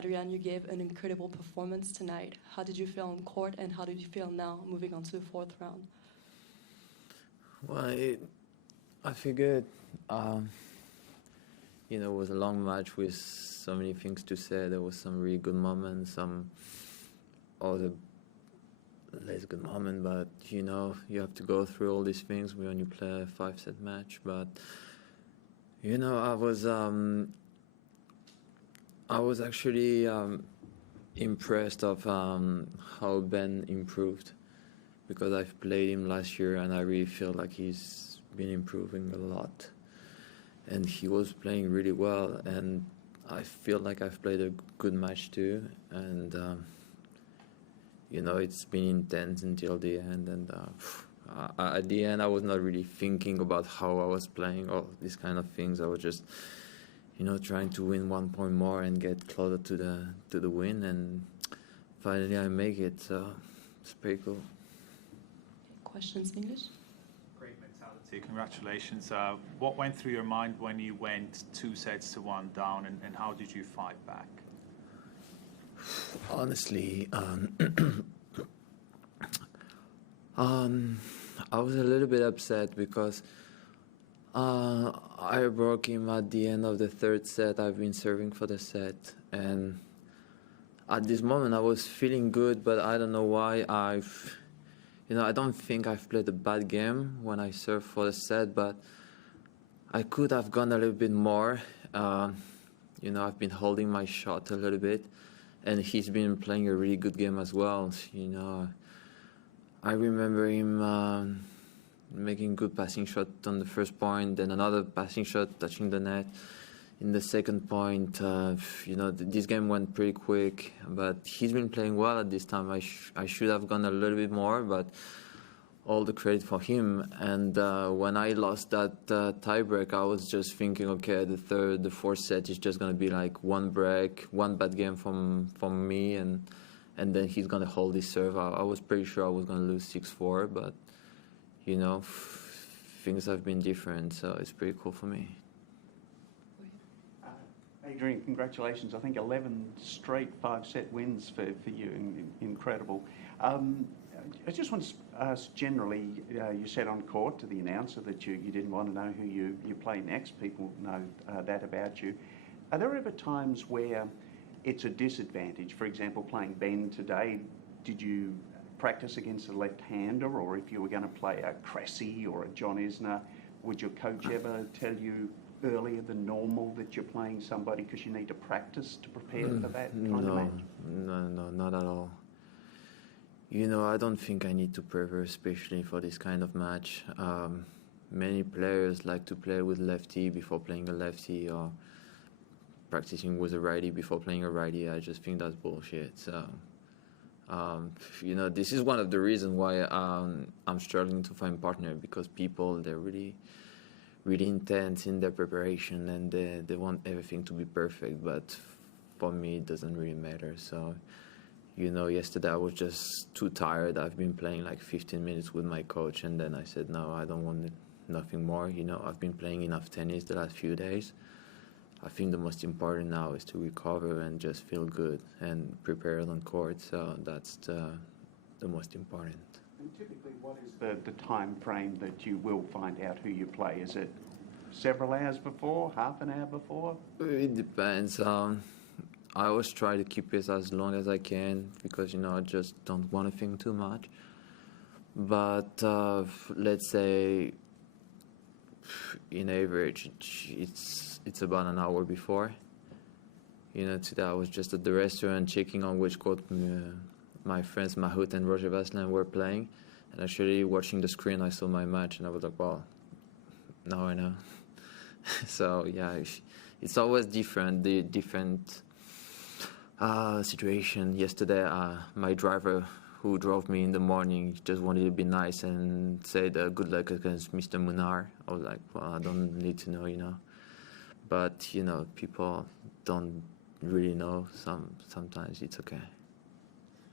Adrian, you gave an incredible performance tonight. How did you feel on court, and how did you feel now moving on to the fourth round? Well, I feel good. You know, it was a long match with so many things to say. There was some really good moments, some other less good moments, but you know, you have to go through all these things when you play a 5-set match. But you know, I was actually impressed of how Ben improved, because I've played him last year and I really feel like he's been improving a lot. And he was playing really well, and I feel like I've played a good match too. And you know, it's been intense until the end. And at the end, I was not really thinking about how I was playing or these kind of things. I was just, you know, trying to win 1 point more and get closer to the win. And finally, I make it. So it's pretty cool. Questions in English? Great mentality, congratulations. What went through your mind when you went 2-1 down, and how did you fight back? Honestly, I was a little bit upset because I broke him at the end of the 3rd set. I've been serving for the set, and at this moment I was feeling good, but I don't know why I don't think I've played a bad game when I served for the set, but I could have gone a little bit more. You know, I've been holding my shot a little bit, and he's been playing a really good game as well. You know, I remember him making good passing shot on the first point, then another passing shot touching the net in the second point. You know, this game went pretty quick, but he's been playing well at this time. I should have gone a little bit more, but all the credit for him. And when I lost that tiebreak, I was just thinking, okay, the 4th set is just going to be like one break, one bad game from me, and then he's going to hold his serve. I was pretty sure I was going to lose 6-4, but, you know, things have been different, so it's pretty cool for me. Adrian, congratulations. I think 11 straight 5-set wins for you. Incredible. I just want to ask generally, you said on court to the announcer that you didn't want to know who you play next. People know that about you. Are there ever times where it's a disadvantage? For example, playing Ben today, did you practice against a left-hander, or if you were going to play a Cressy or a John Isner, would your coach ever tell you earlier than normal that you're playing somebody because you need to practice to prepare for that kind of match? No, not at all. You know, I don't think I need to prepare especially for this kind of match. Many players like to play with lefty before playing a lefty, or practicing with a righty before playing a righty. I just think that's bullshit. So, you know, this is one of the reasons why I'm struggling to find partner, because people, they're really intense in their preparation, and they want everything to be perfect, but for me it doesn't really matter. So, you know, yesterday I was just too tired. I've been playing like 15 minutes with my coach, and then I said, no, I don't want nothing more. You know, I've been playing enough tennis the last few days. I think the most important now is to recover and just feel good and prepare on court. So that's the most important. And typically, what is the time frame that you will find out who you play? Is it several hours before, half an hour before? It depends. I always try to keep it as long as I can, because, you know, I just don't want to think too much. But let's say, in average, it's about an hour before. You know, today I was just at the restaurant checking on which court my friends Mahut and Roger Vasselin were playing, and actually watching the screen I saw my match, and I was like, well, now I know. So yeah, it's always different, the different situation. Yesterday, my driver who drove me in the morning just wanted to be nice and said good luck against Mr. Munar. I was like, well, I don't need to know, you know. But, you know, people don't really know. Sometimes it's okay.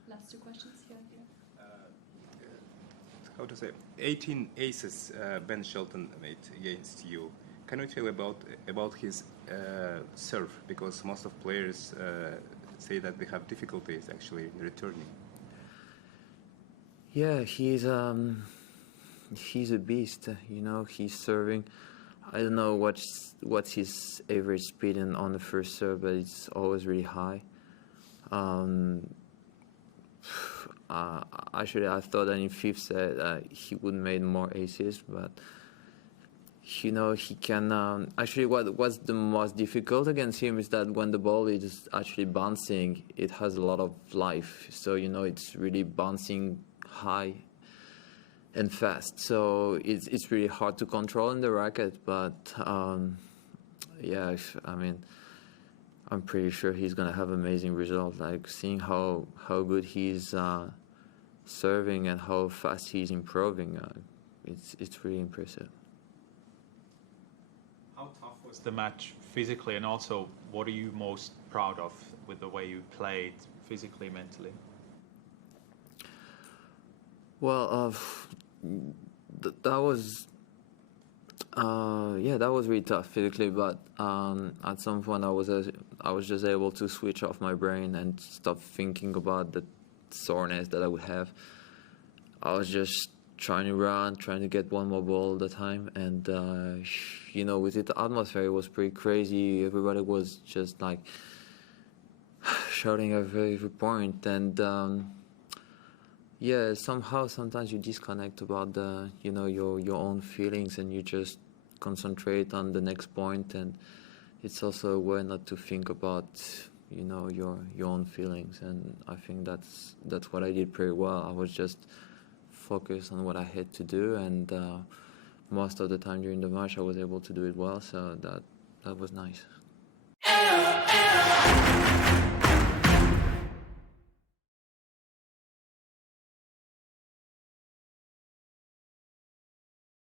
Last 2 questions here. How to say, 18 aces Ben Shelton made against you. Can you tell about his serve? Because most of players say that they have difficulties actually in returning. Yeah, he's a beast. You know, he's serving. I don't know what's his average speed on the first serve, but it's always really high. Actually, I thought that in fifth set he would make more aces, but you know, he can. Actually, what's the most difficult against him is that when the ball is actually bouncing, it has a lot of life. So you know, it's really bouncing high and fast. So it's really hard to control in the racket. But yeah, I mean, I'm pretty sure he's gonna have amazing results. Like seeing how good he's serving and how fast he's improving, it's really impressive. How tough was the match physically, and also what are you most proud of with the way you played physically, mentally? Well, that was that was really tough physically, but at some point I was just able to switch off my brain and stop thinking about the soreness that I would have. I was just trying to run, trying to get one more ball at the time, and you know, with it, the atmosphere, it was pretty crazy. Everybody was just like shouting at every point, and yeah, sometimes you disconnect about the, you know, your own feelings, and you just concentrate on the next point, and it's also a way not to think about, you know, your own feelings, and I think that's what I did pretty well. I was just focused on what I had to do, and most of the time during the match I was able to do it well, so that was nice.